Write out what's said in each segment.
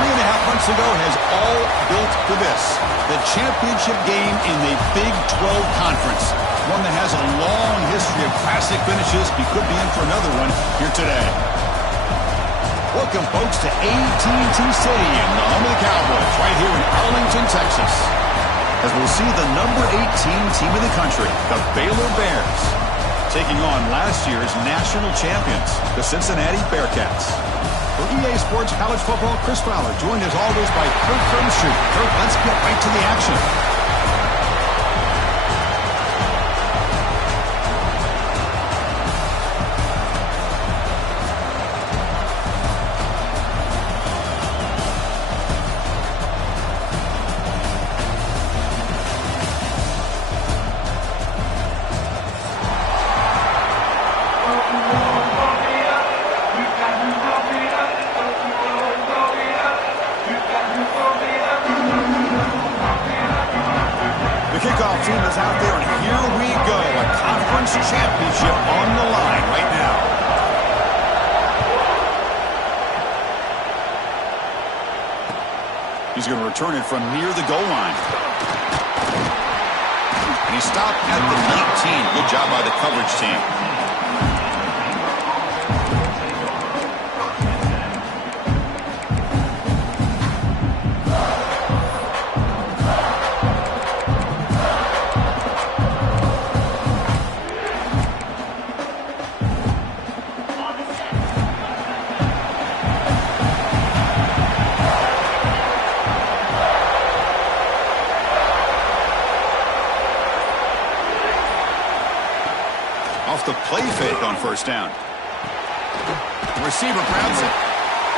3.5 months ago has all built to this. The championship game in the Big 12 Conference. One that has a long history of classic finishes. He could be in for another one here today. Welcome, folks, to AT&T Stadium, the home of the Cowboys, right here in Arlington, Texas. As we'll see the number 18 team in the country, the Baylor Bears, taking on last year's national champions, the Cincinnati Bearcats. For EA Sports College Football, Chris Fowler, joined as always by Kurt Hermschuh. Kurt, let's get right to the action. Team is out there, and here we go. A conference championship on the line right now. He's going to return it from near the goal line. And he stopped at the 19. Good job by the coverage team. Off the play fake on first down. The receiver grabs it.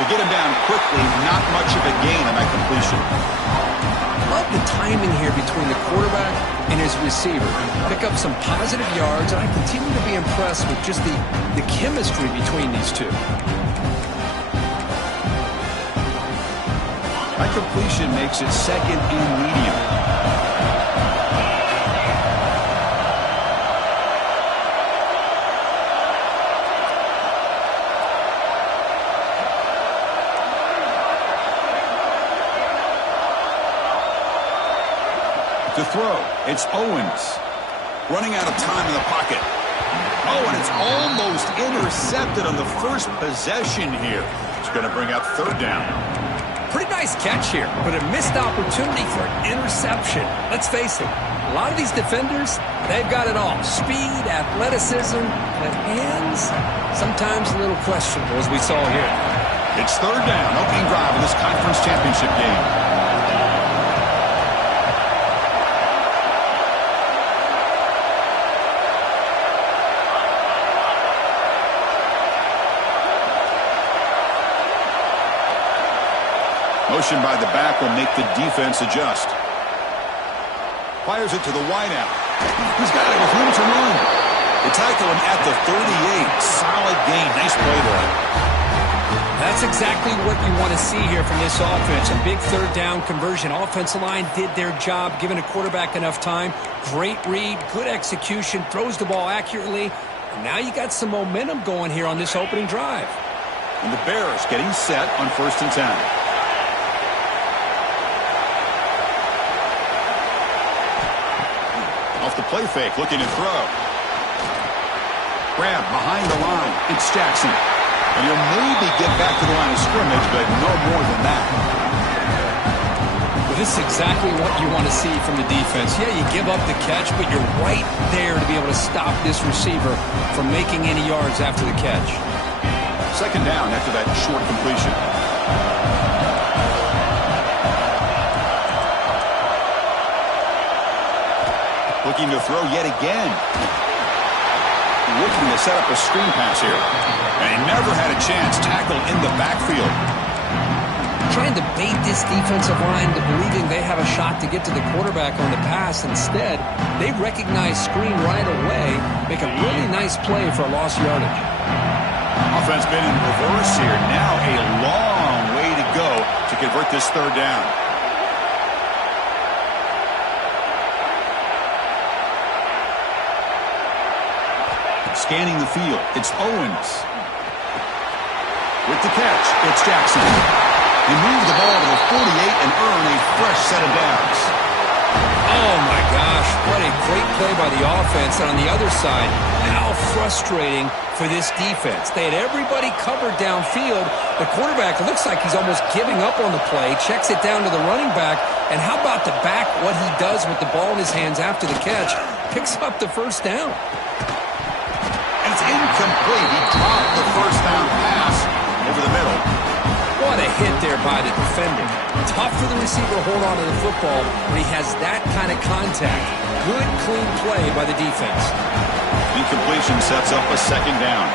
To get him down quickly, not much of a gain on that completion. Love the timing here between the quarterback and his receiver. Pick up some positive yards, and I continue to be impressed with just the chemistry between these two. That completion makes it second and medium. To throw, it's Owens. Running out of time in the pocket. Oh, and it's almost intercepted on the first possession here. It's going to bring up third down. Pretty nice catch here, but a missed opportunity for interception. Let's face it, a lot of these defenders, they've got it all. Speed, athleticism, but hands, sometimes a little questionable, as we saw here. It's third down, opening drive of this conference championship game. Motion by the back will make the defense adjust. Fires it to the wideout. He's got it with room to run. They tackle him at the 38. Solid gain. Nice play there. That's exactly what you want to see here from this offense. A big third down conversion. Offensive line did their job, giving a quarterback enough time. Great read, good execution, throws the ball accurately. And now you got some momentum going here on this opening drive. And the Bears getting set on 1st and 10. Off the play fake, looking to throw. Grab behind the line. It's Jackson. And he'll maybe get back to the line of scrimmage, but no more than that. Well, this is exactly what you want to see from the defense. Yeah, you give up the catch, but you're right there to be able to stop this receiver from making any yards after the catch. Second down after that short completion. Looking to throw yet again. Looking to set up a screen pass here. And he never had a chance. Tackle in the backfield. Trying to bait this defensive line to believing they have a shot to get to the quarterback on the pass. Instead, they recognize screen right away. Make a really nice play for a lost yardage. Offense been in reverse here. Now a long way to go to convert this third down. Scanning the field, it's Owens. With the catch, it's Jackson. They move the ball to the 48 and earn a fresh set of downs. Oh, my gosh. What a great play by the offense. And on the other side, how frustrating for this defense. They had everybody covered downfield. The quarterback looks like he's almost giving up on the play, checks it down to the running back. And how about the back, what he does with the ball in his hands after the catch? Picks up the first down. And it's incomplete. He dropped the first down pass over the middle. What a hit there by the defender. Tough for the receiver to hold on to the football when he has that kind of contact. Good, clean play by the defense. Incompletion sets up a second down.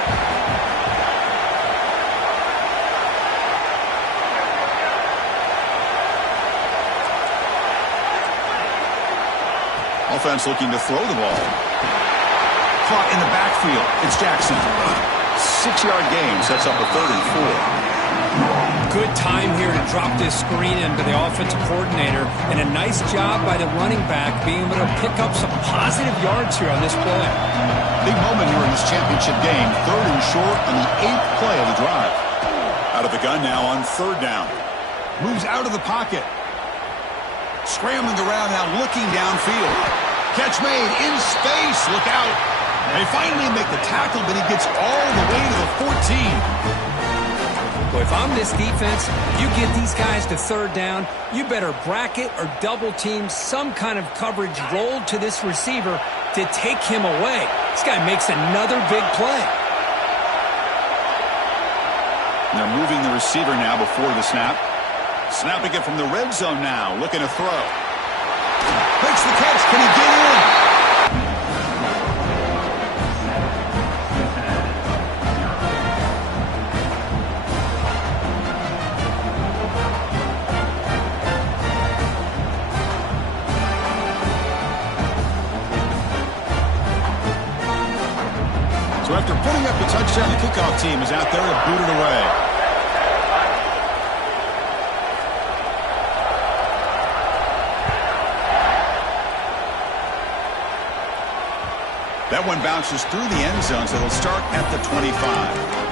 Offense looking to throw the ball. Caught in the backfield. It's Jackson. 6-yard gain sets up a 3rd and 4. Good time here to drop this screen into the offensive coordinator, and a nice job by the running back being able to pick up some positive yards here on this play. Big moment here in this championship game. 3rd and short on the 8th play of the drive. Out of the gun now on 3rd down. Moves out of the pocket. Scrambling around now, looking downfield. Catch made in space. Look out. They finally make the tackle, but he gets all the way to the 14. Well, if I'm this defense, you get these guys to 3rd down, you better bracket or double team some kind of coverage rolled to this receiver to take him away. This guy makes another big play. They're moving the receiver now before the snap. Snapping it from the red zone now, looking to throw. Makes the catch. Can he get in? So after putting up the touchdown, the kickoff team is out there to boot it away. That one bounces through the end zone, so they'll start at the 25.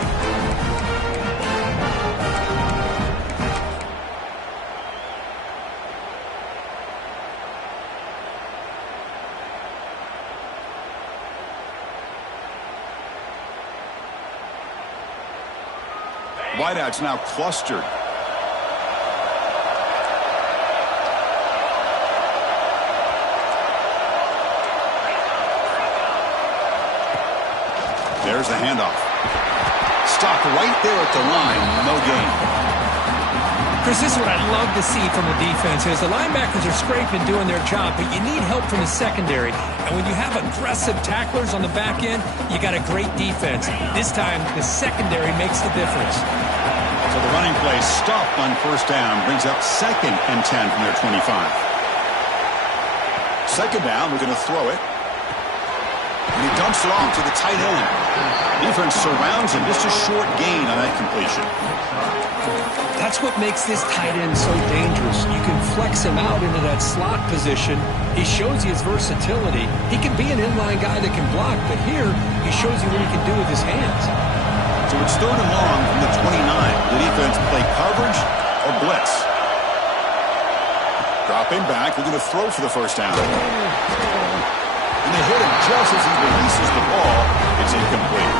Wideouts now clustered. There's the handoff. Stopped right there at the line. No gain. Chris, this is what I'd love to see from the defense is the linebackers are scraping, doing their job, but you need help from the secondary. And when you have aggressive tacklers on the back end, you got a great defense. This time, the secondary makes the difference. So the running play stopped on 1st down, brings up 2nd and 10 from their 25. 2nd down, we're going to throw it. And he dumps it off to the tight end. Defense surrounds him. Just a short gain on that completion. That's what makes this tight end so dangerous. You can flex him out into that slot position. He shows you his versatility. He can be an inline guy that can block, but here he shows you what he can do with his hands. So it's 3rd and long from the 29. The defense play coverage or blitz. Dropping back. We're going to throw for the 1st down. And they hit him just as he releases the ball. It's incomplete.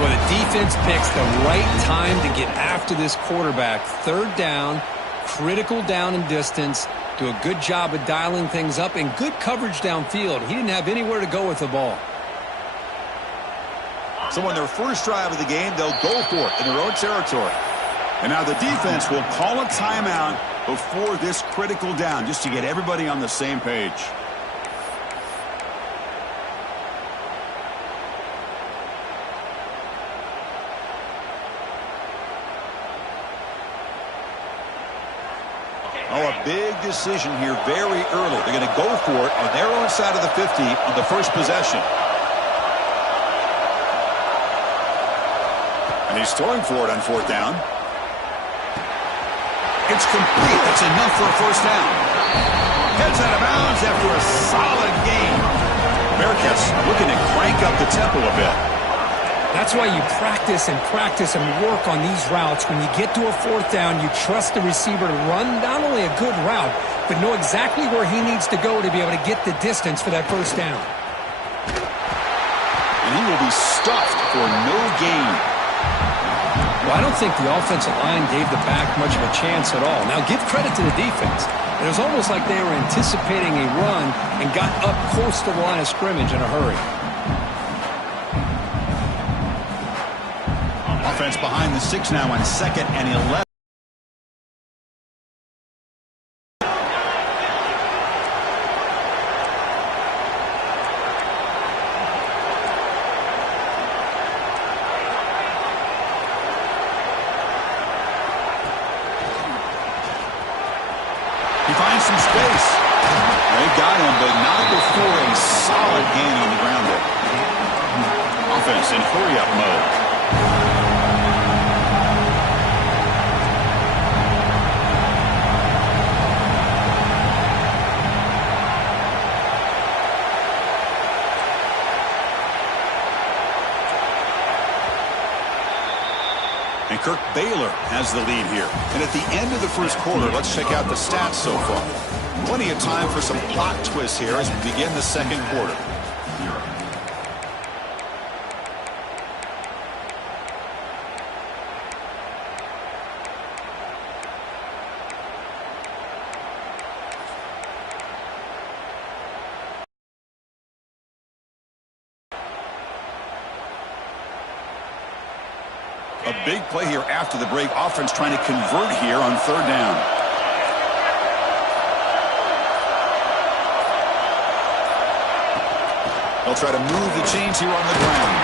Well, the defense picks the right time to get after this quarterback. 3rd down, critical down and distance. Do a good job of dialing things up and good coverage downfield. He didn't have anywhere to go with the ball. So on their first drive of the game, they'll go for it in their own territory. And now the defense will call a timeout before this critical down just to get everybody on the same page. Oh, a big decision here very early. They're going to go for it on their own side of the 50 on the first possession. And he's throwing for it on 4th down. It's complete. That's enough for a 1st down. Heads out of bounds after a solid game. Bearcats looking to crank up the tempo a bit. That's why you practice and work on these routes. When you get to a fourth down, you trust the receiver to run not only a good route, but know exactly where he needs to go to be able to get the distance for that first down. And he will be stuffed for no gain. Well, I don't think the offensive line gave the back much of a chance at all. Now, give credit to the defense. It was almost like they were anticipating a run and got up close to the line of scrimmage in a hurry. Offense behind the 6 now on 2nd and 11. He finds some space. They got him, but not before a solid gain on the ground there. Offense in hurry-up mode. And Kirk Baylor has the lead here. And at the end of the first quarter, let's check out the stats so far. Plenty of time for some plot twists here as we begin the second quarter. A big play here after the break. Offense trying to convert here on 3rd down. They'll try to move the chains here on the ground.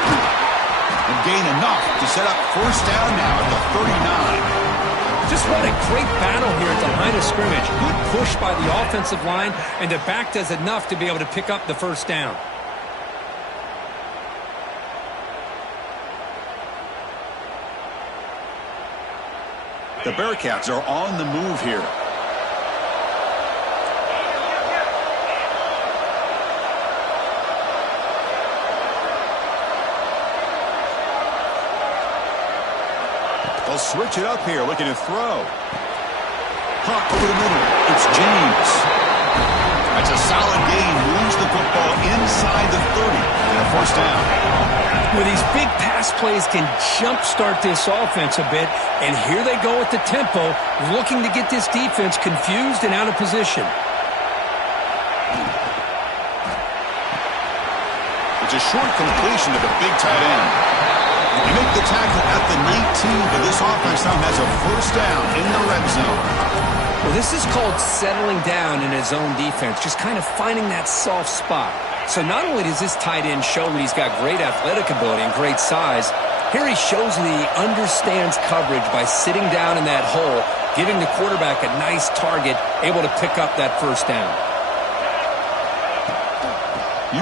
And gain enough to set up 1st down now at the 39. Just what a great battle here at the line of scrimmage. Good push by the offensive line, and the back does enough to be able to pick up the 1st down. The Bearcats are on the move here. They'll switch it up here, looking to throw. Hunt over the middle. It's James. That's a solid gain. Moves the football inside the 30 and a 1st down. Well, these big pass plays can jumpstart this offense a bit, and here they go at the tempo, looking to get this defense confused and out of position. It's a short completion to the big tight end. They make the tackle at the 19, but this offense now has a 1st down in the red zone. Well, this is called settling down in his own defense, just kind of finding that soft spot. So not only does this tight end show that he's got great athletic ability and great size, here he shows that he understands coverage by sitting down in that hole, giving the quarterback a nice target, able to pick up that 1st down.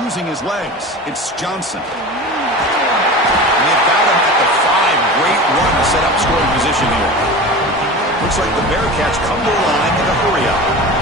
Using his legs, it's Johnson. And they've got him at the 5. Great run to set up scoring position here. Looks like the Bearcats come to the line in a hurry-up.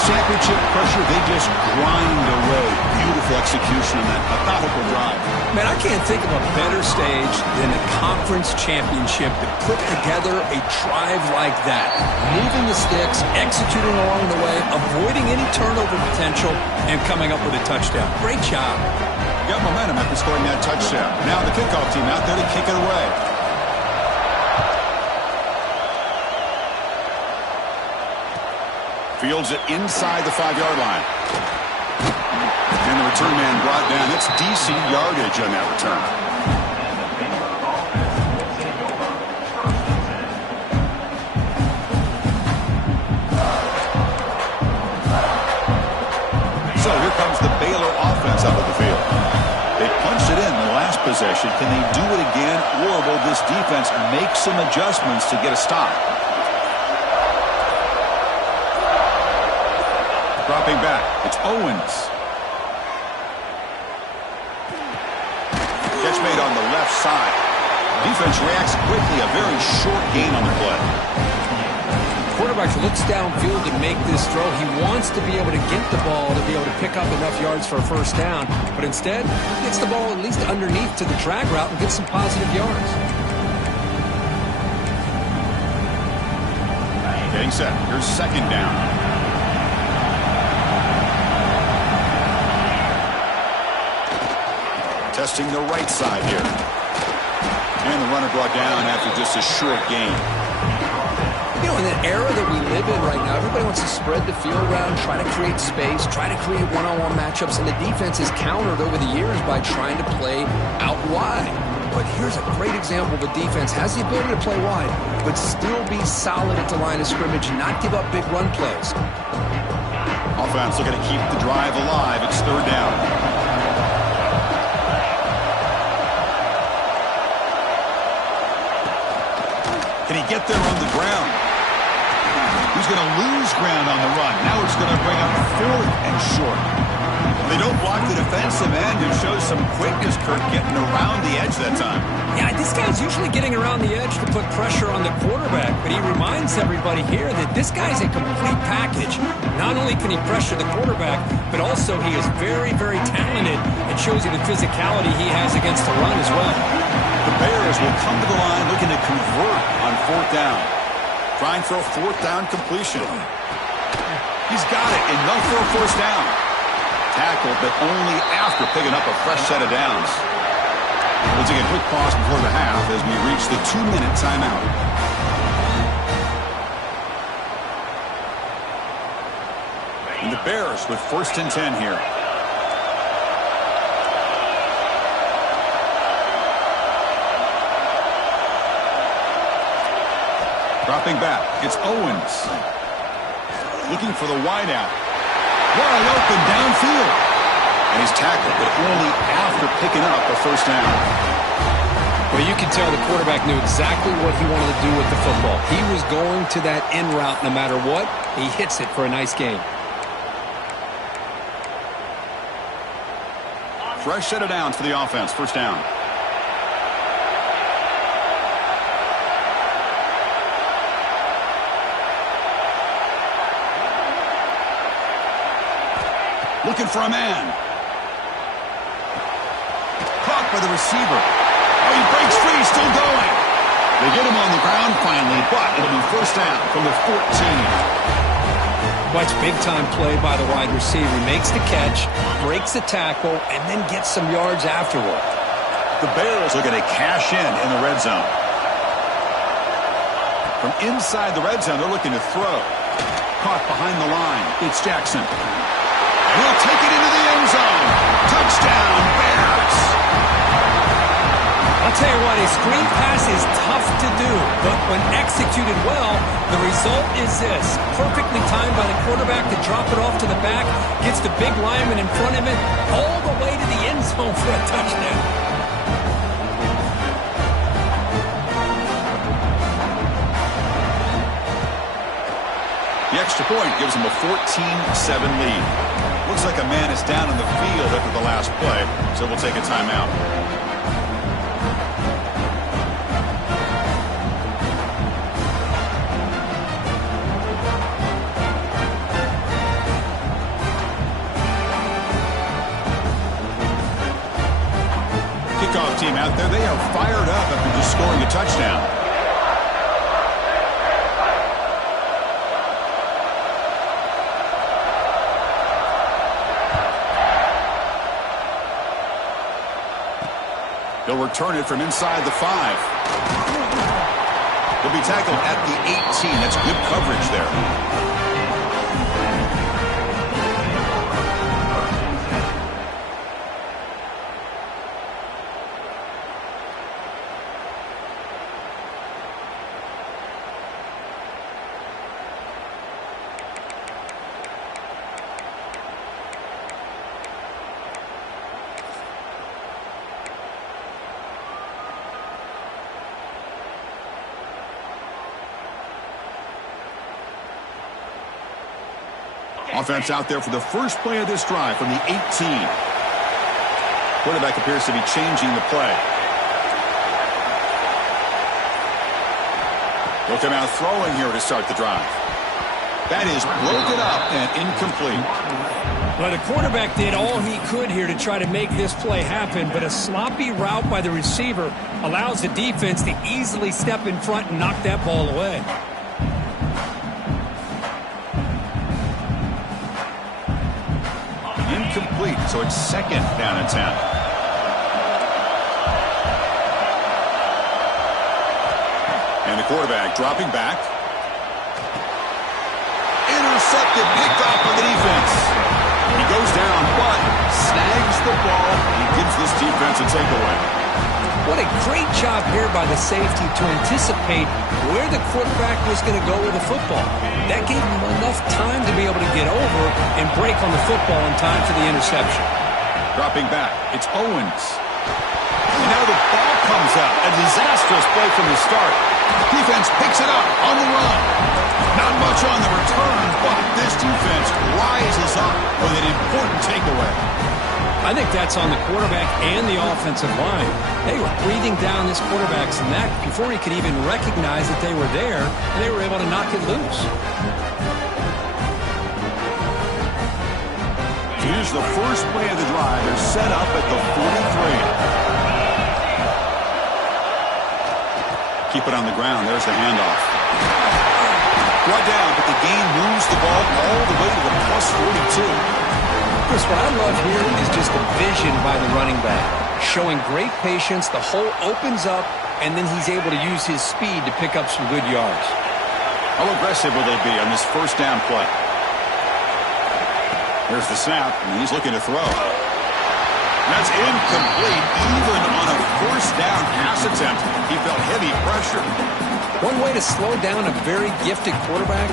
Championship pressure, they just grind away. Beautiful execution on that methodical drive. Man, I can't think of a better stage than the conference championship to put together a drive like that. Moving the sticks, executing along the way, avoiding any turnover potential, and coming up with a touchdown. Great job. Got momentum after scoring that touchdown. Now the kickoff team out there to kick it away. Fields it inside the 5-yard line. And the return man brought down. It's decent yardage on that return. So here comes the Baylor offense out of the field. They punched it in the last possession. Can they do it again, or will this defense make some adjustments to get a stop? Dropping back, it's Owens. left side. Defense reacts quickly. A very short gain on the play. Quarterback looks downfield to make this throw. He wants to be able to get the ball to be able to pick up enough yards for a first down. But instead, he gets the ball at least underneath to the drag route and gets some positive yards. Getting set. Here's second down. Testing the right side here. And the runner brought down after just a short gain. You know, in the era that we live in right now, everybody wants to spread the field around, try to create space, try to create one-on-one matchups, and the defense has countered over the years by trying to play out wide. But here's a great example. The defense has the ability to play wide, but still be solid at the line of scrimmage and not give up big run plays. Offense looking to keep the drive alive. It's third down. Can he get there on the ground? He's going to lose ground on the run. Now it's going to bring up fourth and short. They don't block the defensive end and show some quickness, Kirk, getting around the edge that time. Yeah, this guy's usually getting around the edge to put pressure on the quarterback, but he reminds everybody here that this guy's a complete package. Not only can he pressure the quarterback, but also he is very, very talented and shows you the physicality he has against the run as well. The Bears will come to the line looking to convert on fourth down. Trying for a fourth down completion. He's got it, and they'll throw first down. Tackle, but only after picking up a fresh set of downs. We'll take a quick pause before the half as we reach the 2-minute timeout. And the Bears with first and 10 here. Dropping back, it's Owens. Looking for the wideout. Wide open downfield. And he's tackled, but only after picking up a first down. Well, you can tell the quarterback knew exactly what he wanted to do with the football. He was going to that in route no matter what. He hits it for a nice gain. Fresh set of downs for the offense. First down. Looking for a man. Caught by the receiver. Oh, he breaks free, still going. They get him on the ground finally, but it'll be first down from the 14. Watch big-time play by the wide receiver. Makes the catch, breaks the tackle, and then gets some yards afterward. The Bears looking to cash in the red zone. From inside the red zone, they're looking to throw. Caught behind the line. It's Jackson. He'll take it into the end zone. Touchdown, Bears. I'll tell you what, a screen pass is tough to do, but when executed well, the result is this. Perfectly timed by the quarterback to drop it off to the back, gets the big lineman in front of him, all the way to the end zone for a touchdown. The extra point gives them a 14-7 lead. Looks like a man is down in the field after the last play, so we'll take a timeout. Kickoff team out there, they are fired up after just scoring a touchdown. They'll return it from inside the 5. They'll be tackled at the 18. That's good coverage there. Offense out there for the first play of this drive from the 18. Quarterback appears to be changing the play. They'll come out throwing here to start the drive. That is broken up and incomplete. Well, the quarterback did all he could here to try to make this play happen, but a sloppy route by the receiver allows the defense to easily step in front and knock that ball away. Incomplete, so it's second down and 10. And the quarterback dropping back. Intercepted, picked off by the defense. He goes down, but snags the ball. He gives this defense a takeaway. What a great job here by the safety to anticipate where the quarterback was going to go with the football. That gave him enough time to be able to get over and break on the football in time for the interception. Dropping back, it's Owens. And now the ball comes out. A disastrous play from the start. Defense picks it up on the run. Not much on the return, but this defense rises up with an important takeaway. I think that's on the quarterback and the offensive line. They were breathing down this quarterback's neck before he could even recognize that they were there, and they were able to knock it loose. Here's the first play of the drive. They're set up at the 43. Keep it on the ground. There's the handoff. Brought down, but the game moves the ball all the way to the plus 42. Chris, what I love here is just the vision by the running back. Showing great patience, the hole opens up, and then he's able to use his speed to pick up some good yards. How aggressive will they be on this first down play? There's the snap, and he's looking to throw. That's incomplete. Even on a first down pass attempt, he felt heavy pressure. One way to slow down a very gifted quarterback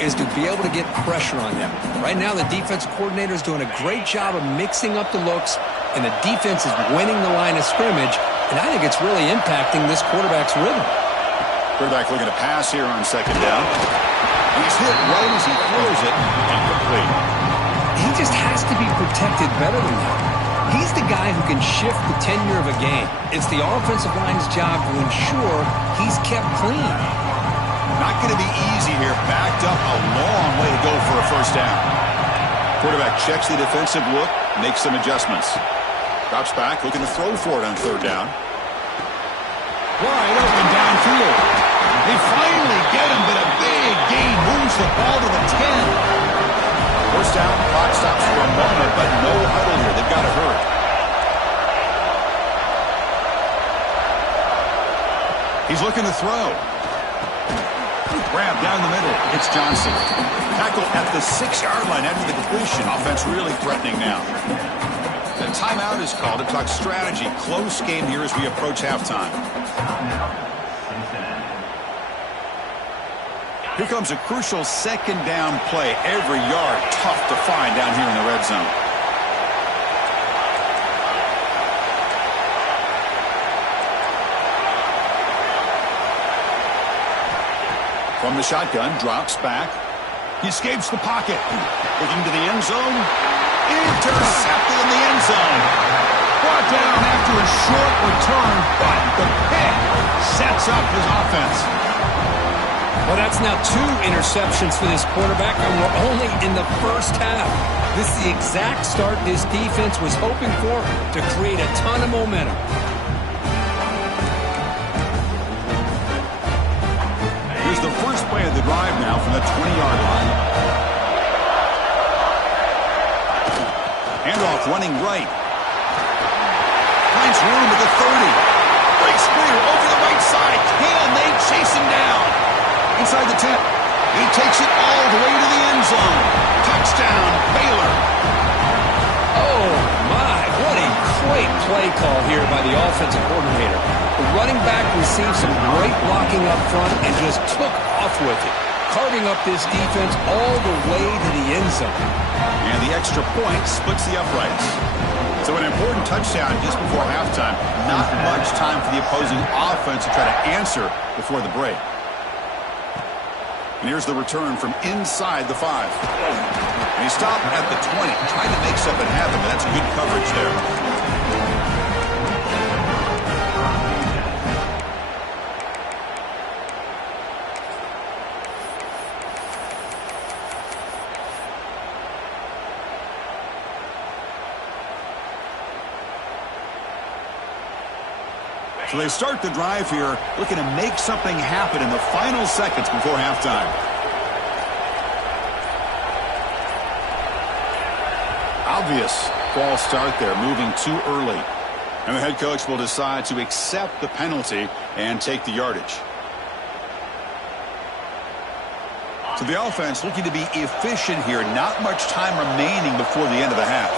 is to be able to get pressure on them. Right now, the defensive coordinator is doing a great job of mixing up the looks, and the defense is winning the line of scrimmage, and I think it's really impacting this quarterback's rhythm. Quarterback looking to pass here on second down. He's hit right as he throws it. Incomplete. He just has to be protected better than that. He's the guy who can shift the tenure of a game. It's the offensive line's job to ensure he's kept clean. Not going to be easy here. Backed up a long way to go for a first down. Quarterback checks the defensive look, makes some adjustments. Drops back, looking to throw for it on third down. Wide open downfield. They finally get him, but a big gain moves the ball to the 10. First down, clock stops for a moment, but no huddle here. They've got to hurry. He's looking to throw. Grab down the middle. It's Johnson. Tackle at the 6-yard line after the completion. Offense really threatening now. The timeout is called to talk strategy. Close game here as we approach halftime. Here comes a crucial second down play. Every yard tough to find down here in the red zone. From the shotgun, drops back. He escapes the pocket. Looking to the end zone. Intercepted in the end zone. Brought down after a short return, but the pick sets up his offense. Well, that's now 2 interceptions for this quarterback, and we're only in the first half. This is the exact start this defense was hoping for to create a ton of momentum. Here's the first play of the drive now from the 20-yard line. Handoff running right. Finds room at the 30. Breaks clear over the right side. Can they chase him down? Inside the 10. He takes it all the way to the end zone. Touchdown, Baylor. Oh, my. What a great play call here by the offensive coordinator. The running back received some great blocking up front and just took off with it, carving up this defense all the way to the end zone. And the extra point splits the uprights. So an important touchdown just before halftime. Not much time for the opposing offense to try to answer before the break. And here's the return from inside the 5. And he stopped at the 20, trying to make something happen, but that's good coverage there. So they start the drive here, looking to make something happen in the final seconds before halftime. Obvious false start there, moving too early. And the head coach will decide to accept the penalty and take the yardage. So the offense looking to be efficient here. Not much time remaining before the end of the half.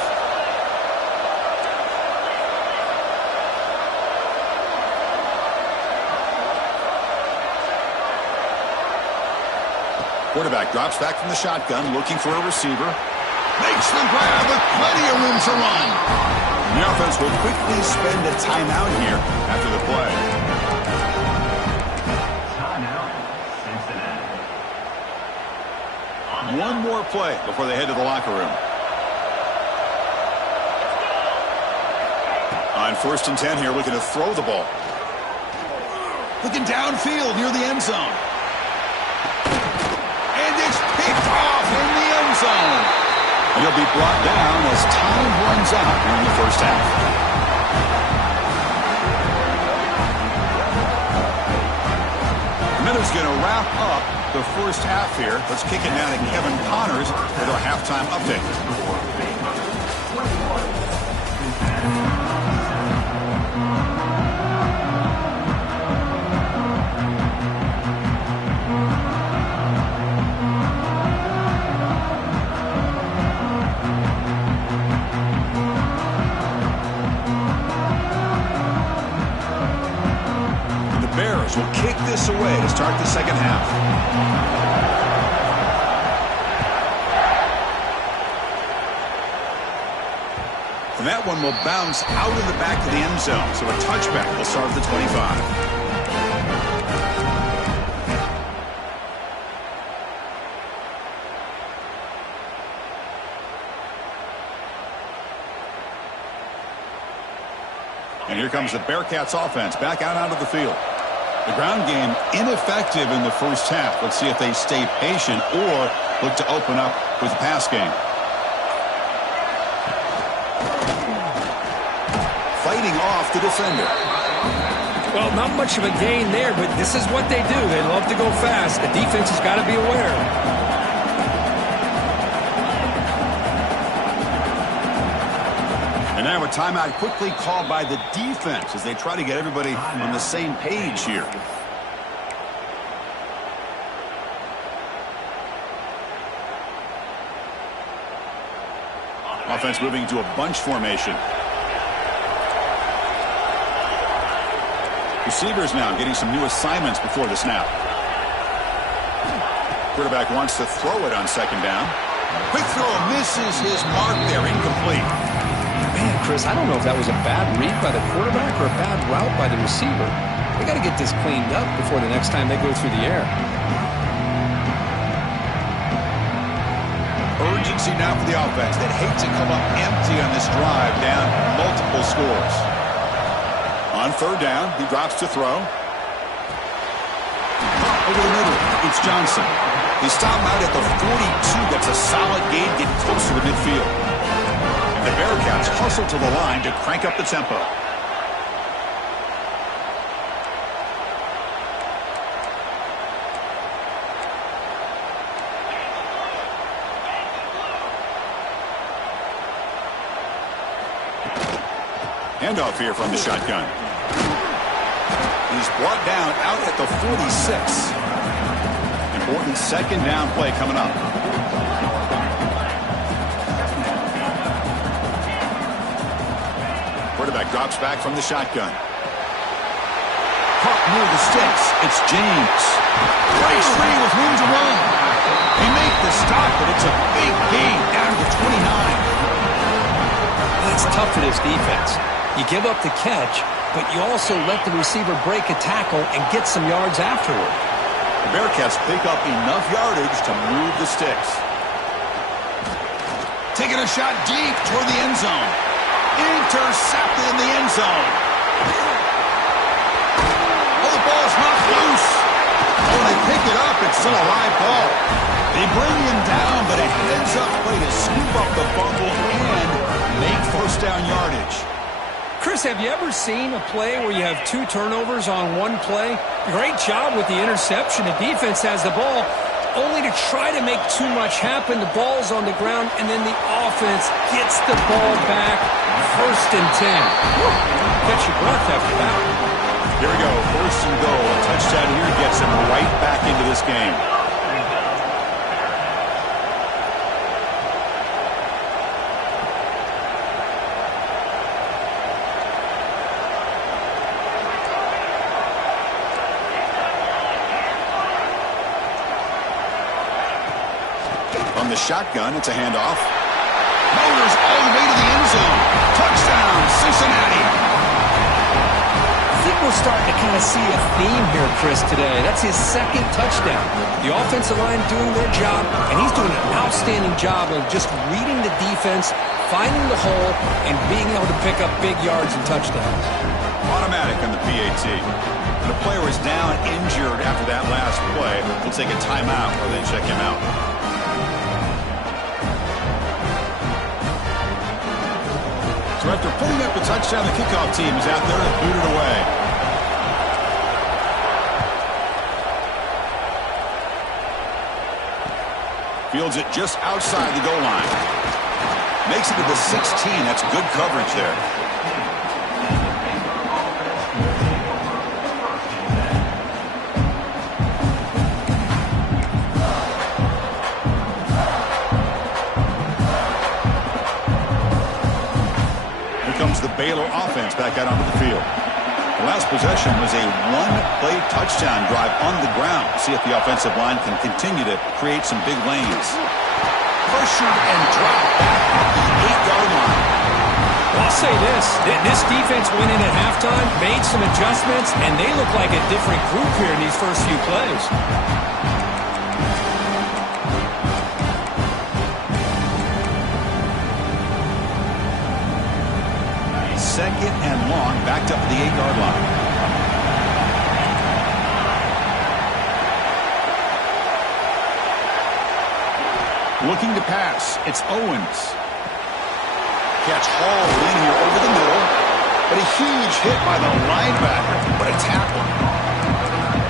Quarterback drops back from the shotgun, looking for a receiver. Makes the grab with plenty of room to run. And the offense will quickly spend a timeout here after the play. One more play before they head to the locker room. On 1st and 10 here, looking to throw the ball. Looking downfield near the end zone. And it's picked off in the end zone. And he'll be brought down as time runs out here in the first half. And that is going to wrap up the first half here. Let's kick it down to Kevin Connors with our halftime update. Will kick this away to start the second half. And that one will bounce out of the back of the end zone, so a touchback will start at the 25. And here comes the Bearcats offense back out onto the field. The ground game ineffective in the first half. Let's see if they stay patient or look to open up with the pass game. Fighting off the defender. Well, not much of a gain there, but this is what they do. They love to go fast. The defense has got to be aware. And now a timeout quickly called by the defense as they try to get everybody on the same page here. Offense moving to a bunch formation. Receivers now getting some new assignments before the snap. Quarterback wants to throw it on second down. Quick throw misses his mark there, incomplete. Man, Chris, I don't know if that was a bad read by the quarterback or a bad route by the receiver. They got to get this cleaned up before the next time they go through the air. Urgency now for the offense. They'd hate to come up empty on this drive, down multiple scores. On 3rd down, he drops to throw. Over the middle, it's Johnson. They stop him out at the 42. That's a solid gain, getting closer to midfield. The Bearcats hustle to the line to crank up the tempo. Handoff here from the shotgun. He's brought down out at the 46. Important second down play coming up. Quarterback drops back from the shotgun. Caught near the sticks. It's James. Race free with room to run. They make the stop, but it's a big gain down to 29. That's tough for this defense. You give up the catch, but you also let the receiver break a tackle and get some yards afterward. The Bearcats pick up enough yardage to move the sticks. Taking a shot deep toward the end zone. Intercepted in the end zone. Oh, the ball's knocked loose. Oh, they pick it up. It's still a live ball. They bring him down, but a heads-up play to scoop up the fumble and make first down yardage. Chris, Chris, have you ever seen a play where you have 2 turnovers on one play? Great job with the interception. The defense has the ball, only to try to make too much happen. The ball's on the ground, and then the offense gets the ball back. 1st and 10. Catch your breath after that. Here we go, 1st and goal. A touchdown here gets him right back into this game. From the shotgun, it's a handoff. Motors all the way to the end zone. Touchdown, Cincinnati. I think we're starting to kind of see a theme here, Chris, today. That's his 2nd touchdown. The offensive line doing their job, and he's doing an outstanding job of just reading the defense, finding the hole, and being able to pick up big yards and touchdowns. Automatic on the PAT. When a player is down injured after that last play, we'll take a timeout or then check him out. So after pulling up the touchdown, the kickoff team is out there to boot it away. Fields it just outside the goal line. Makes it to the 16. That's good coverage there. The Baylor offense back out onto the field. The last possession was a 1-play touchdown drive on the ground. See if the offensive line can continue to create some big lanes. Pressured and dropped back at the 8-yard line. Well, I'll say this defense went in at halftime, made some adjustments, and they look like a different group here in these first few plays. 2nd and long, backed up to the 8-yard line. Looking to pass, it's Owens. Catch hauled in here over the middle, but a huge hit by the linebacker. What a tackle.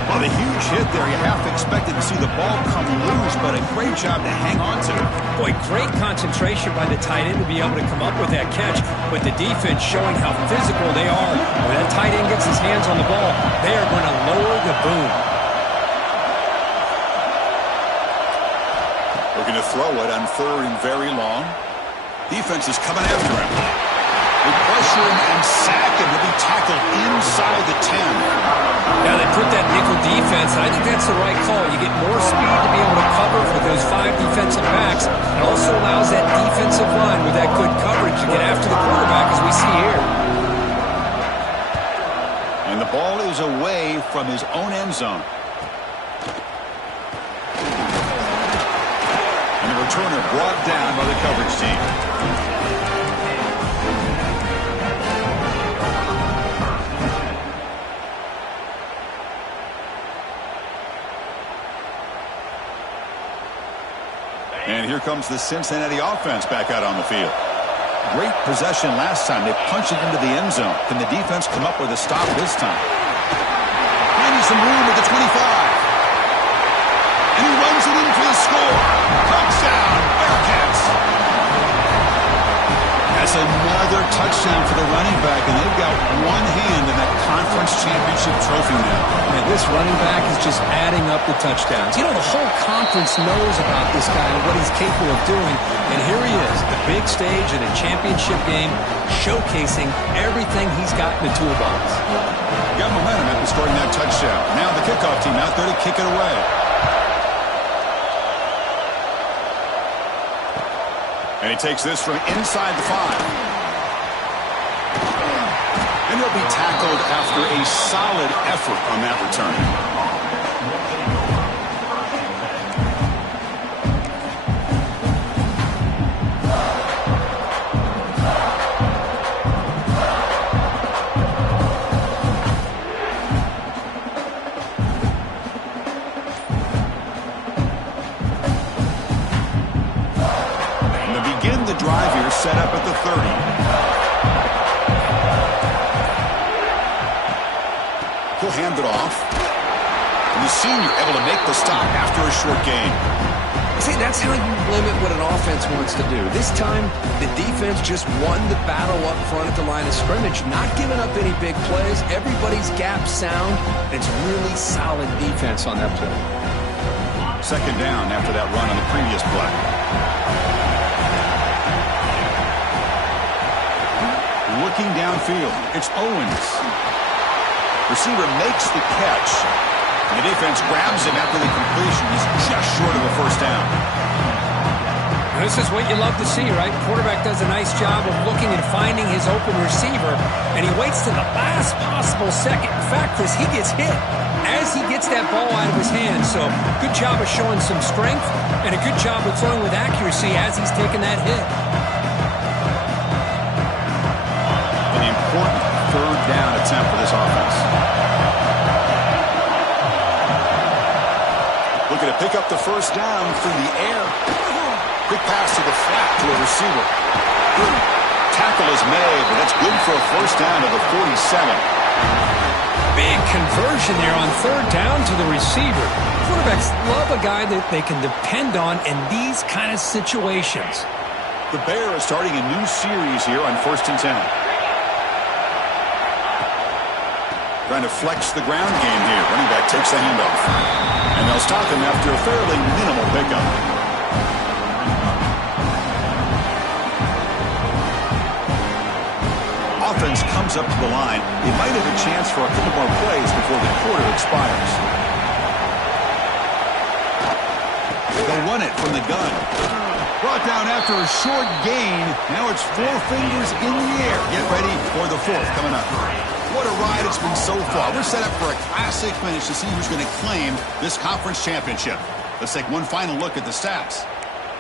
Well, the huge hit there, you half expected to see the ball come loose, but a great job to hang on to. Boy, great concentration by the tight end to be able to come up with that catch, but the defense showing how physical they are. When that tight end gets his hands on the ball, they are going to lower the boom. Looking to throw it on 3rd and very long. Defense is coming after him. They pressure him and sack him. He'll be tackled inside the 10. Now they put that nickel defense, and I think that's the right call. You get more speed to be able to cover for those 5 defensive backs. It also allows that defensive line with that good coverage to get after the quarterback, as we see here. And the ball is away from his own end zone. And the returner brought down by the coverage team. And here comes the Cincinnati offense back out on the field. Great possession last time. They punched it into the end zone. Can the defense come up with a stop this time? Finding some room at the 25. And he runs it in for the score. Touchdown, Bearcats. That's another touchdown for the running back, and they've got one hand in that conference championship trophy now. And this running back is just adding up the touchdowns. You know, the whole conference knows about this guy and what he's capable of doing. And here he is, the big stage in a championship game, showcasing everything he's got in the toolbox. Got momentum after scoring that touchdown. Now the kickoff team out there to kick it away. And he takes this from inside the 5. And he'll be tackled after a solid effort on that return. Set up at the 30. He'll hand it off. And the senior able to make the stop after a short gain. See, that's how you limit what an offense wants to do. This time, the defense just won the battle up front at the line of scrimmage, not giving up any big plays. Everybody's gap sound. It's really solid defense on that play. Second down after that run on the previous play. Looking downfield, it's Owens. Receiver makes the catch. And the defense grabs him after the completion. He's just short of a first down. This is what you love to see, right? Quarterback does a nice job of looking and finding his open receiver, and he waits to the last possible second. In fact, Chris, he gets hit as he gets that ball out of his hands. So good job of showing some strength, and a good job of throwing with accuracy as he's taking that hit. An important third down attempt for this offense. Looking to pick up the first down through the air. Quick pass to the flat to a receiver. Good tackle is made, but that's good for a first down to the 47. Big conversion there on third down to the receiver. Quarterbacks love a guy that they can depend on in these kind of situations. The Bear is starting a new series here on 1st and 10. Trying to flex the ground game here. Running back takes the handoff. And they'll stop him after a fairly minimal pickup. Offense comes up to the line. They might have a chance for a couple more plays before the quarter expires. They'll run it from the gun. Brought down after a short gain. Now it's 4 fingers in the air. Get ready for the 4th coming up. What a ride it's been so far. We're set up for a classic finish to see who's going to claim this conference championship. Let's take one final look at the stats.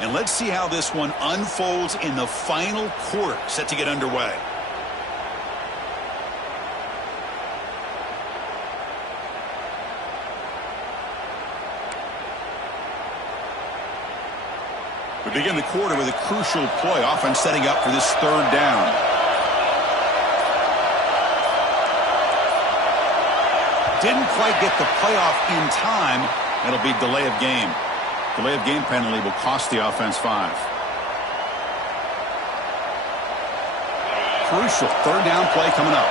And let's see how this one unfolds in the final quarter set to get underway. We begin the quarter with a crucial play. Offense setting up for this third down. Didn't quite get the playoff in time. That'll be delay of game. Delay of game penalty will cost the offense 5. Crucial third down play coming up.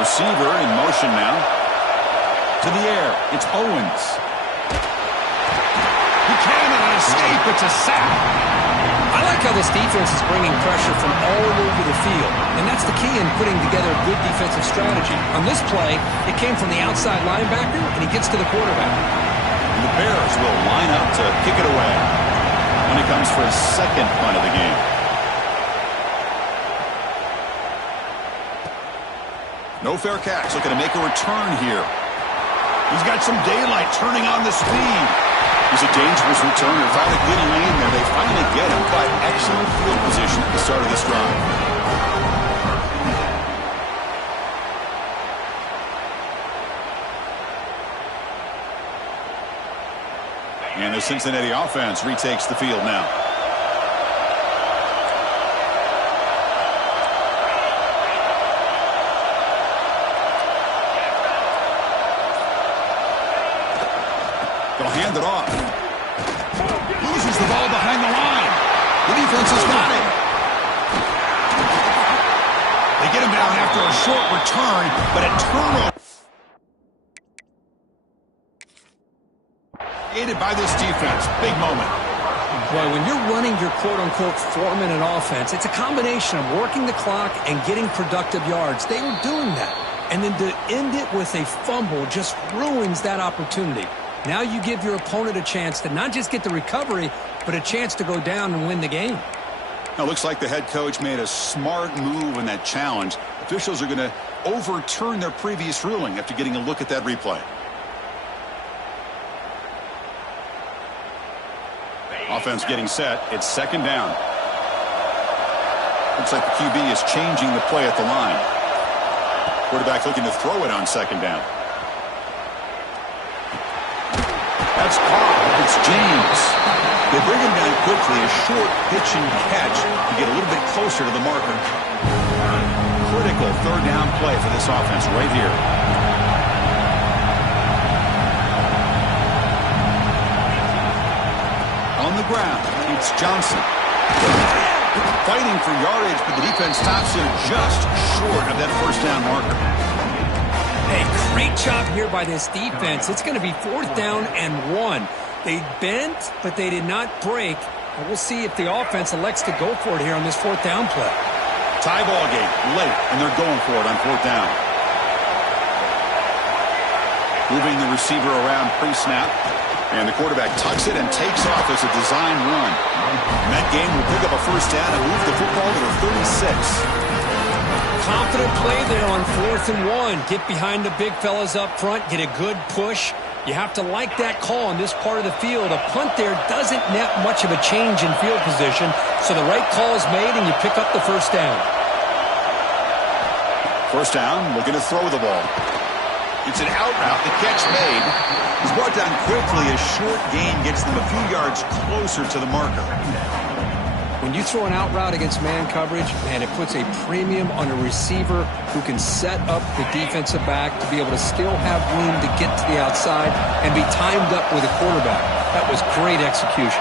Receiver in motion now. To the air. It's Owens. He cannot escape. It's a sack. I like how this defense is bringing pressure from all over the field, and that's the key in putting together a good defensive strategy. On this play, it came from the outside linebacker, and he gets to the quarterback. And the Bears will line up to kick it away when it comes for his second punt of the game. No fair catch. Looking to make a return here. He's got some daylight turning on the speed. He's a dangerous returner. Found a good lane there. They finally get him, but excellent field position at the start of this drive. And the Cincinnati offense retakes the field now. They'll hand it off. Loses the ball behind the line. The defense has got it. They get him down after a short return, but a turnover. Aided by this defense. Big moment. Boy, when you're running your quote-unquote 4-minute offense, it's a combination of working the clock and getting productive yards. They were doing that. And then to end it with a fumble just ruins that opportunity. Now you give your opponent a chance to not just get the recovery, but a chance to go down and win the game. Now, looks like the head coach made a smart move in that challenge. Officials are going to overturn their previous ruling after getting a look at that replay. Offense getting set. It's second down. Looks like the QB is changing the play at the line. Quarterback looking to throw it on second down. That's caught. It's James. They bring him down quickly. A short pitch and catch to get a little bit closer to the marker. critical third down play for this offense right here. On the ground, it's Johnson. Fighting for yardage, but the defense stops him just short of that first down marker. Hey, great job here by this defense. It's going to be 4th down and 1. They bent, but they did not break. And we'll see if the offense elects to go for it here on this 4th down play. Tie ball game late, and they're going for it on 4th down. Moving the receiver around pre-snap. And the quarterback tucks it and takes off as a design run. And that game will pick up a first down and move the football to the 36. Confident play there on 4th and 1. Get behind the big fellas up front. Get a good push. You have to like that call on this part of the field. A punt there doesn't net much of a change in field position. So the right call is made and you pick up the first down. First down, looking to throw the ball. It's an out route. The catch made. He's brought down quickly. A short gain gets them a few yards closer to the marker. When you throw an out route against man coverage, man, it puts a premium on a receiver who can set up the defensive back to be able to still have room to get to the outside and be timed up with a quarterback. That was great execution.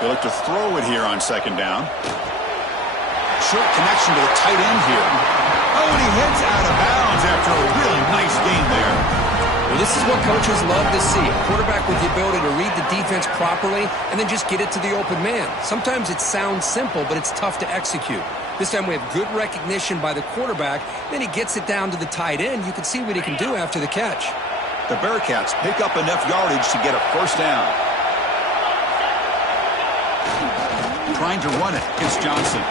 They look to throw it here on second down. Short connection to the tight end here. Oh, and he hits out of bounds after a really nice gain there. Well, this is what coaches love to see. A quarterback with the ability to read the defense properly and then just get it to the open man. Sometimes it sounds simple, but it's tough to execute. This time we have good recognition by the quarterback. Then he gets it down to the tight end. You can see what he can do after the catch. The Bearcats pick up enough yardage to get a first down. Trying to run it. It's Johnson.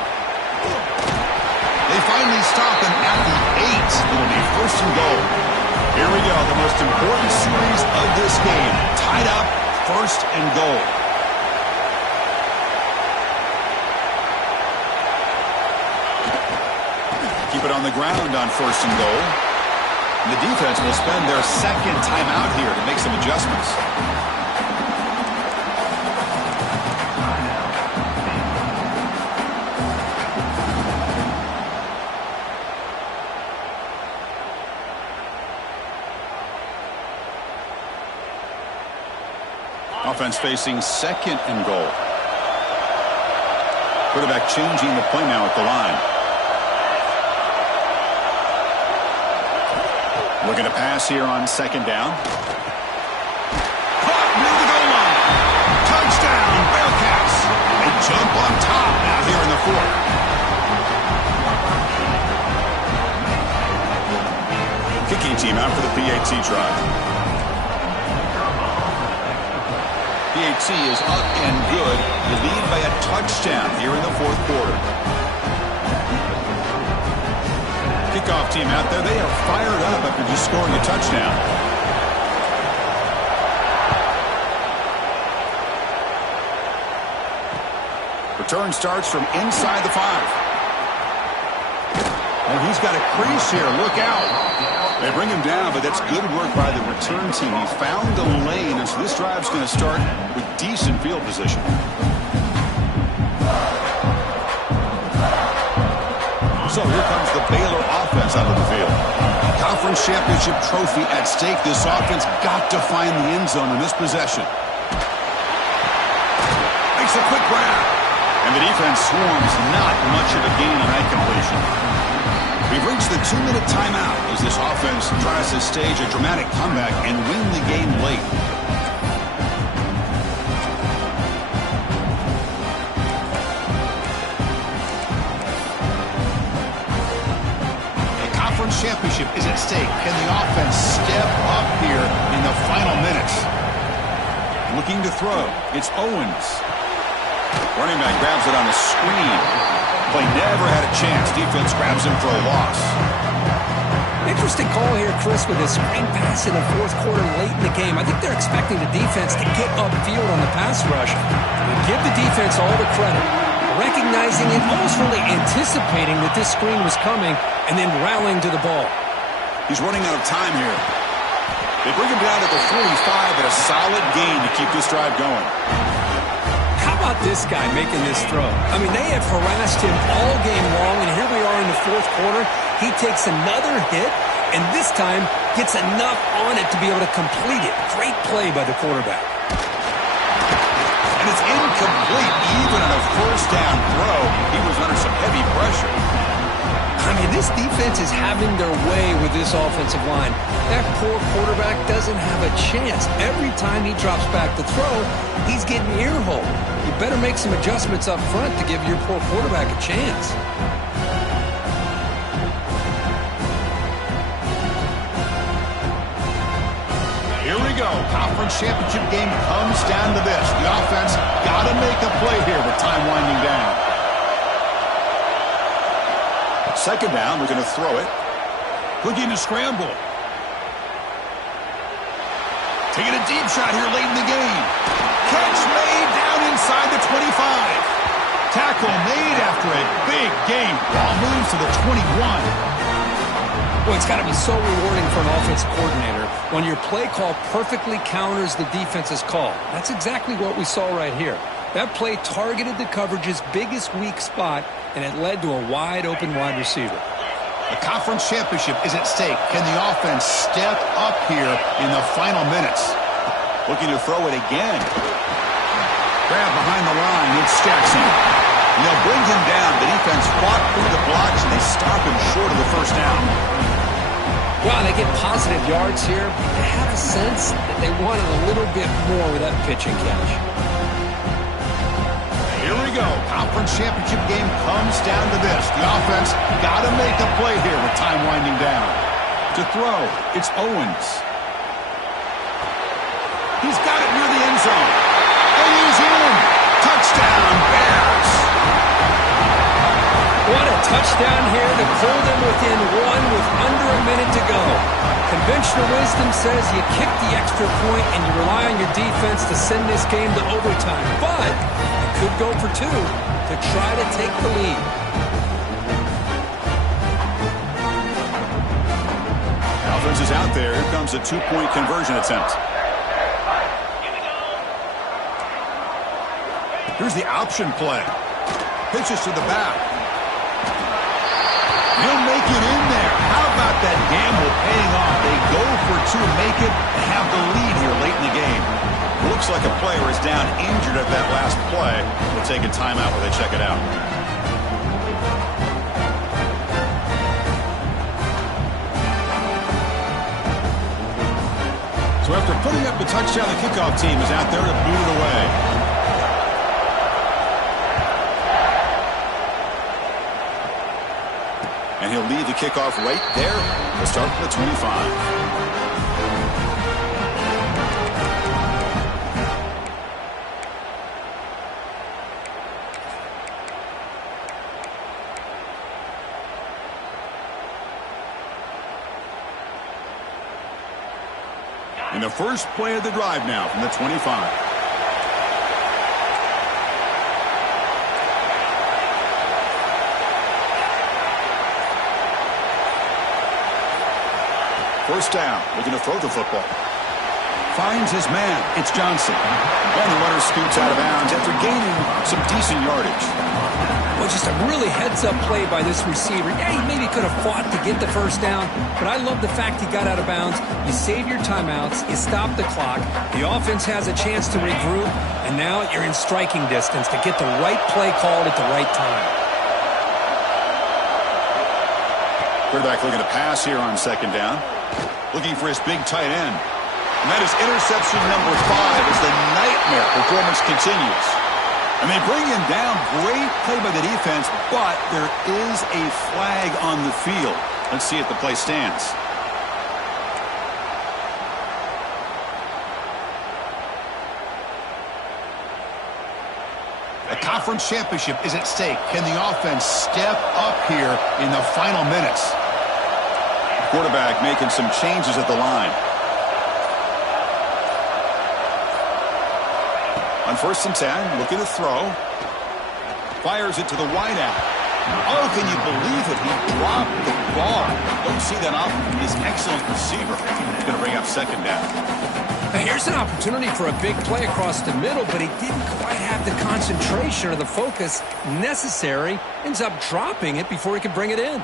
They finally stop him at the 8. It'll be first and goal. Here we go, the most important series of this game. Tied up, first and goal. Keep it on the ground on first and goal. And the defense will spend their second timeout here to make some adjustments. Offense facing second and goal. Quarterback changing the play now at the line. Looking to pass here on second down. Caught near the goal line. Touchdown, Bearcats. They jump on top now here in the 4th. Kicking team out for the PAT try. PAT is up and good. You lead by a touchdown here in the 4th quarter. Kickoff team out there. They are fired up after just scoring a touchdown. Return starts from inside the 5. And he's got a crease here. Look out. They bring him down, but that's good work by the return team. He found the lane, and so this drive's going to start with decent field position. So here comes the Baylor offense out of the field. Conference championship trophy at stake. This offense got to find the end zone in this possession. Makes a quick grab. And the defense swarms. Not much of a gain on that completion. We've reached the 2-minute timeout as this offense tries to stage a dramatic comeback and win the game late. The conference championship is at stake. Can the offense step up here in the final minutes? Looking to throw. It's Owens. Running back grabs it on the screen. Play never had a chance. Defense grabs him for a loss. Interesting call here, Chris, with this screen pass in the 4th quarter late in the game. I think they're expecting the defense to get upfield on the pass rush. Give the defense all the credit. Recognizing it, almost really anticipating that this screen was coming, and then rallying to the ball. He's running out of time here. They bring him down to the 45 at a solid gain to keep this drive going. How about this guy making this throw? I mean, they have harassed him all game long, and here we are in the fourth quarter. He takes another hit, and this time gets enough on it to be able to complete it. Great play by the quarterback. And it's incomplete. Even on a first down throw, he was under some heavy pressure. I mean, this defense is having their way with this offensive line. That poor quarterback doesn't have a chance. Every time he drops back to throw, he's getting ear-holed. You better make some adjustments up front to give your poor quarterback a chance. Here we go. Conference championship game comes down to this. The offense got to make a play here with time winding down. Second down, we're going to throw it. Looking to scramble. Taking a deep shot here late in the game. Catch made down inside the 25. Tackle made after a big game. Ball moves to the 21. Well, it's got to be so rewarding for an offensive coordinator when your play call perfectly counters the defense's call. That's exactly what we saw right here. That play targeted the coverage's biggest weak spot, and it led to a wide-open wide receiver. The conference championship is at stake. Can the offense step up here in the final minutes? Looking to throw it again. Grab behind the line. It's Jackson. They'll bring him down. The defense fought through the blocks, and they stop him short of the first down. Well, they get positive yards here, but I have a sense that they wanted a little bit more with that pitch and catch. Here we go. Conference championship game comes down to this. The offense got to make a play here with time winding down. To throw, it's Owens. He's got it near the end zone. And he's in. Touchdown, Bears. What a touchdown here to pull them within one with under a minute to go. Conventional wisdom says you kick the extra point and you rely on your defense to send this game to overtime. But you could go for two to try to take the lead. Offense is out there. Here comes a two-point conversion attempt. Here's the option play. Pitches to the back. He'll make it in there. How about that gamble paying off? They go for two, make it, and have the lead here late in the game. Looks like a player is down injured at that last play. We'll take a timeout while they check it out. So after putting up the touchdown, the kickoff team is out there to boot it away. And he'll lead the kickoff right there. We'll start from the 25. In the first play of the drive now from the 25. First down, looking to throw the football. Finds his man. It's Johnson. And the runner scoots out of bounds after gaining some decent yardage. Well, just a really heads-up play by this receiver. Yeah, he maybe could have fought to get the first down, but I love the fact he got out of bounds. You save your timeouts. You stop the clock. The offense has a chance to regroup, and now you're in striking distance to get the right play called at the right time. Quarterback looking to pass here on second down. Looking for his big tight end. And that is interception number 5 as the nightmare performance continues. And they bring him down. Great play by the defense, but there is a flag on the field. Let's see if the play stands. The conference championship is at stake. Can the offense step up here in the final minutes? Quarterback making some changes at the line. On 1st and 10, looking to throw. Fires it to the wideout. Oh, can you believe it? He dropped the ball. Don't see that often from this excellent receiver. He's going to bring up second down. Here's an opportunity for a big play across the middle, but he didn't quite have the concentration or the focus necessary. Ends up dropping it before he could bring it in.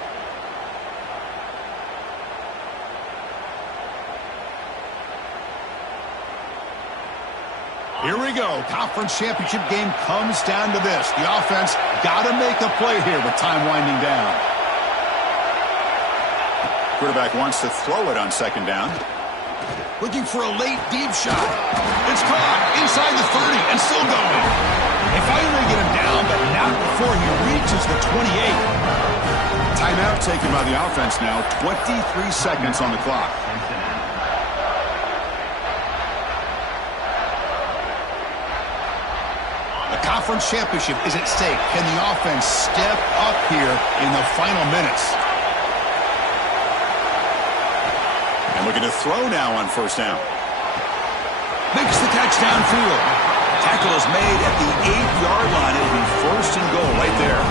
Here we go. Conference championship game comes down to this. The offense got to make a play here with time winding down. Quarterback wants to throw it on second down. Looking for a late deep shot. It's caught inside the 30 and still going. They finally get him down, but not before he reaches the 28. Timeout taken by the offense now. 23 seconds on the clock. The conference championship is at stake. Can the offense step up here in the final minutes? And looking to throw now on first down. Makes the catch downfield. Tackle is made at the 8-yard line. It'll be first and goal right there.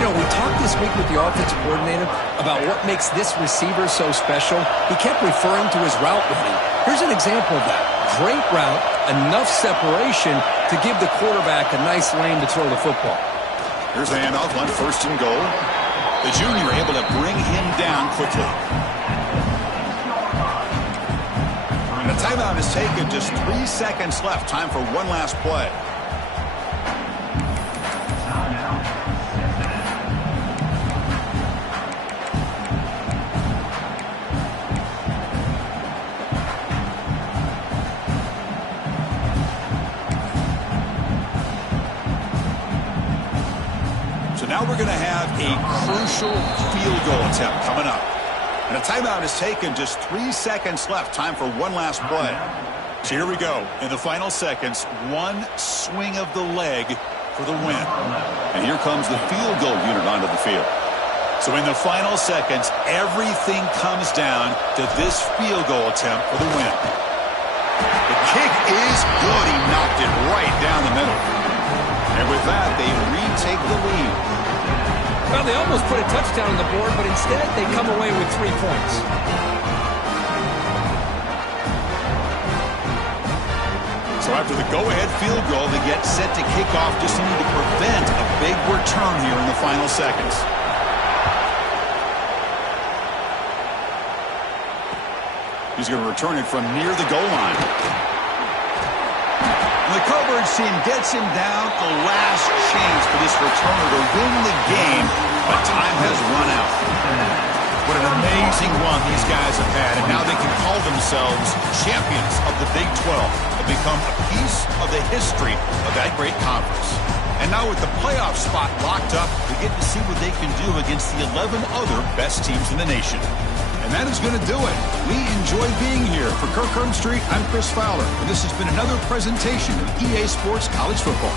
You know, we talked this week with the offensive coordinator about what makes this receiver so special. He kept referring to his route running. Here's an example of that. Great route, enough separation to give the quarterback a nice lane to throw the football. Here's the handoff on first and goal. The junior able to bring him down quickly. And a timeout is taken. Just 3 seconds left. Time for one last play. So now we're going to have a crucial field goal attempt coming up. And a timeout is taken. Just 3 seconds left. Time for one last play. So here we go. In the final seconds, one swing of the leg for the win. And here comes the field goal unit onto the field. So in the final seconds, everything comes down to this field goal attempt for the win. The kick is good. He knocked it right down the middle. And with that, they retake the lead. Well, they almost put a touchdown on the board, but instead they come away with 3 points. So after the go-ahead field goal, they get set to kick off. Just need to prevent a big return here in the final seconds. He's going to return it from near the goal line. The coverage team gets him down. A last chance for this returner to win the game, but time has run out. What an amazing run these guys have had, and now they can call themselves champions of the Big 12 and become a piece of the history of that great conference. And now with the playoff spot locked up, we get to see what they can do against the 11 other best teams in the nation. And that is going to do it. We enjoy being here. For Kirk Street, I'm Chris Fowler, and this has been another presentation of EA Sports College Football.